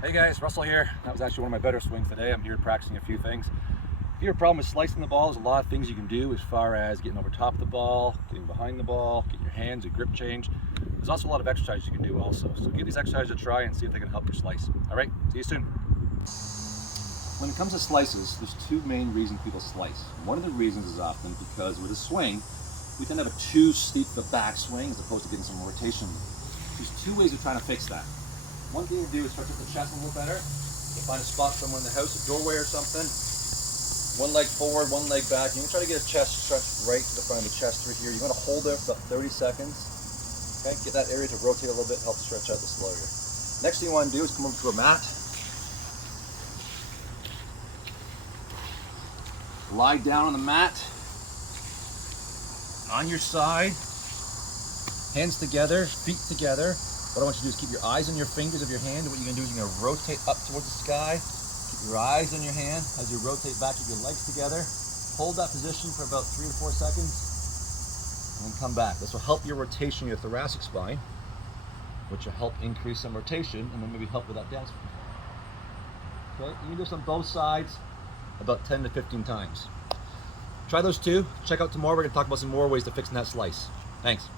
Hey guys, Russell here. That was actually one of my better swings today. I'm here practicing a few things. If you have a problem with slicing the ball, there's a lot of things you can do as far as getting over top of the ball, getting behind the ball, getting your hands, a grip change. There's also a lot of exercises you can do also. So give these exercises a try and see if they can help your slice. All right, see you soon. When it comes to slices, there's two main reasons people slice. One of the reasons is often because with a swing, we tend to have a too steep of a backswing as opposed to getting some rotation. There's two ways of trying to fix that. One thing to do is stretch up the chest a little better. You find a spot somewhere in the house, a doorway or something. One leg forward, one leg back. You can try to get a chest stretched right to the front of the chest through here. You're going to hold there for about 30 seconds. Okay, get that area to rotate a little bit, help stretch out the slow area. Next thing you want to do is come over to a mat. Lie down on the mat. On your side. Hands together, feet together. What I want you to do is keep your eyes on your fingers of your hand. And what you're going to do is you're going to rotate up towards the sky. Keep your eyes on your hand. As you rotate back, keep your legs together. Hold that position for about 3 or 4 seconds. And then come back. This will help your rotation of your thoracic spine, which will help increase some rotation and then maybe help with that downswing. Okay, you can do this on both sides about 10 to 15 times. Try those two. Check out tomorrow. We're going to talk about some more ways to fix that slice. Thanks.